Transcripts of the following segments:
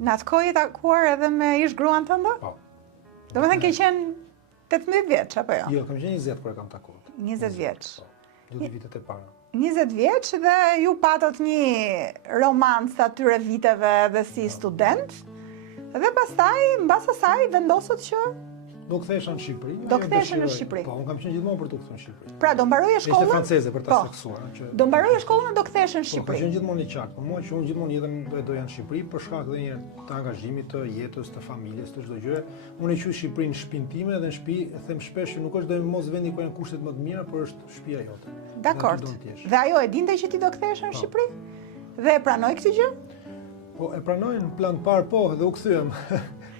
Në atë kohë je takuar edhe me ish gruan tënde? Po. Do me thënë ke qenë 18 vjeç, apo jo? Jo, kam qenë 20 kur e kam takuar. 20 vjeç. Po, 2 vitet e para. 20 vjeç dhe ju patët një romancë atyre viteve dhe si student. Dhe pastaj, mbas asaj, vendosët që Do kthehesha në Shqipëri. Do ktheheshe në Shqipëri. Po, unë kam qenë gjithmonë për të kthyer në Shqipëri. pra do mbaroje Ishte shkollën? franceze për ta Po. seksuar, që Do mbaroje shkollën dhe do ktheheshe në po, ka Shqipëri. qenë gjithmonë i qartë. Por mua që unë gjithmonë jetën doja në Shqipëri për shkak dhe një të angazhimit të jetës, të familjes, të çdo gjëje. Unë e quaj Shqipërinë shtëpinë time dhe në shtëpi them shpesh që nuk është do mos vendi ku janë kushtet më të mira, por është shtëpia jote. Dakor. Dhe aty do të jesh. Dhe ajo e dinte që ti do ktheheshe në Po. Shqipëri? Dhe e pranoi këtë gjë? Po e pranoj në plan të parë po dhe u kthyem.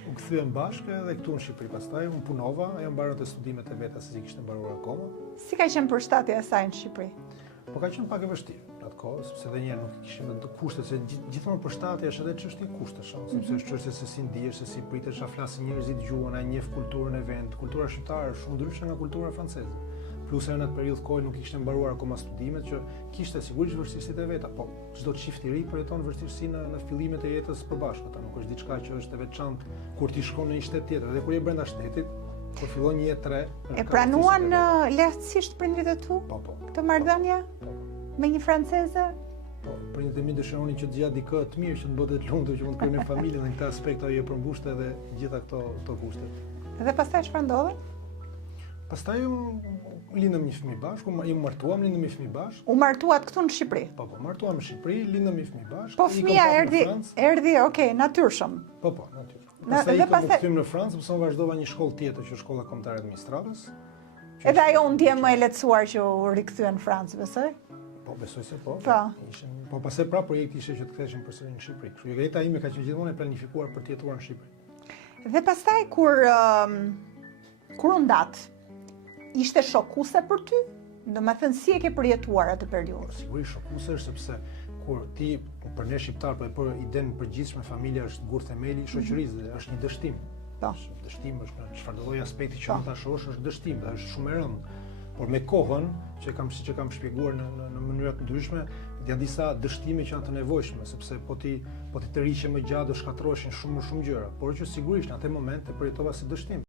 U kthyem bashkë dhe këtu në Shqipëri. Pastaj unë punova, ajo mbaroi të studimet e veta se si kishte mbaruar akoma. Si ka qenë përshtatja e saj në Shqipëri? Po ka qenë pak e vështirë atë kohë, sepse edhe një herë nuk kishim të kushtet, se gjithmonë përshtatja është edhe çështje kushtesh, sepse është çështje se si ndihesh, se si pritesh, a flasin njerëzit gjuhën, a njeh kulturën e vendit. Kultura shqiptare është shumë ndryshe nga kultura franceze. Plus ajo në atë periudhë kohë nuk kishte mbaruar akoma studimet, që kishte sigurisht vështirësitë e veta, po çdo çift i ri përjeton vështirësi në fillimet e jetës së përbashkët. Ata nuk është diçka që është e veçantë kur ti shkon në një shtet tjetër, dhe kur je brenda shtetit, kur fillon një jetë tre. E pranuan lehtësisht prindrit e tu Po, po. këtë marrëdhënie me një franceze? Po, prindërit e mi dëshironin që të gjatë dikë të mirë, që të bëhet të lumtur, që mund të krijojnë familje, dhe në këtë aspekt ajo e përmbushte edhe gjitha këto kushtet. Dhe pastaj çfarë ndodhi? Pastaj lindëm një fëmijë bashkë, ju martuam, lindëm një fëmijë bashkë. U martuat këtu në Shqipëri? Po, martuam në Shqipëri, lindëm një fëmijë bashkë. Po ikëm fëmia pak në Francë. erdhi, okay, natyrshëm. Po, natyrisht. Dhe Pastaj ikëm u pastaj- kthym në Francë, pse unë vazhdova një shkollë tjetër, që është shkolla kombëtare e administratës. Edhe ajo u ndje më e lehtësuar që u rikthye në Francë, besoj? Po, besoj se po. Po. Po, pastaj prapë projekti ishte që të ktheheshin përsëri në Shqipëri. Kështu që jeta ime ka qenë gjithmonë e planifikuar për të jetuar në Shqipëri. Dhe pastaj kur u ndat, ishte shokuese për ty? Do me thënë, si e ke përjetuar atë periudhë? Sigurisht shokuese është, sepse kur ti për ne shqiptar, për idenë përgjithshme, familja është gur themeli i shoqërisë dhe është një dështim. Po. Dështim është në çfarëdo lloj aspekti që ta shohësh, është dështim dhe është shumë e rëndë. Por me kohën, siç e kam shpjeguar në mënyra të ndryshme, janë disa dështime që janë të nevojshme, sepse po ti të rriqe më gjatë do shkatërroheshin shumë gjëra, por që sigurisht në atë moment e përjetova si dështim.